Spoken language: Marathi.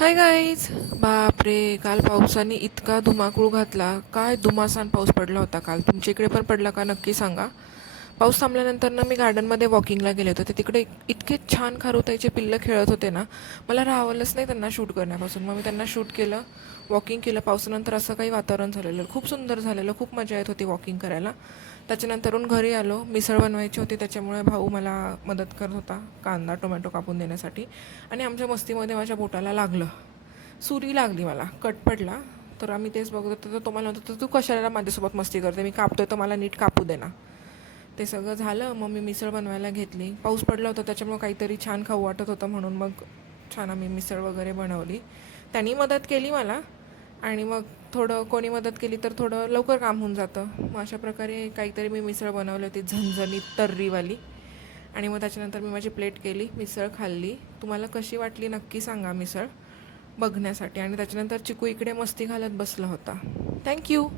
Hi guys. बापरे, काल पावसाने इतका धुमाकूळ घातला. काय धुमासान पाऊस पडला होता काल. तुमच्या इकडे पण पडला का नक्की सांगा. पाऊस थांबल्यानंतर ना मी गार्डनमध्ये वॉकिंगला गेले होते. तिकडे इतके छान खारुताईचे पिल्लं खेळत होते ना, मला राहावलंच नाही त्यांना शूट करण्यापासून. मग मी त्यांना शूट केलं, वॉकिंग केलं. पावसानंतर असं काही वातावरण झालेलं, खूप सुंदर झालेलं, खूप मजा येत होती वॉकिंग करायला. त्याच्यानंतरून घरी आलो. मिसळ बनवायची होती, त्याच्यामुळे भाऊ मला मदत करत होता कांदा टोमॅटो कापून देण्यासाठी. आणि आमच्या मस्तीमध्ये माझ्या बोटाला लागलं, सुरी लागली, मला कट पडला. तर आम्ही तेच बघत होतो, तर तो मला म्हणत होता, तू कशाला माझ्यासोबत मस्ती करते, मी कापतोय तर मला नीट कापू दे ना. ते सगळं झालं, मग मी मिसळ बनवायला घेतली. पाऊस पडला होता त्याच्यामुळे काहीतरी छान खाऊ वाटत होतं, म्हणून मग छान आम्ही मिसळ वगैरे बनवली. त्यांनी मदत केली मला. आणि मग थोडं कोणी मदत केली तर थोडं लवकर काम होऊन जातं. मग अशा प्रकारे काहीतरी मी मिसळ बनवली होती, झणझणीत तर्रीवाली. आणि मग त्याच्यानंतर मी माझी प्लेट केली, मिसळ खाल्ली. तुम्हाला कशी वाटली नक्की सांगा मिसळ बघण्यासाठी. आणि त्याच्यानंतर चिकू इकडे मस्ती घालत बसला होता. थँक्यू.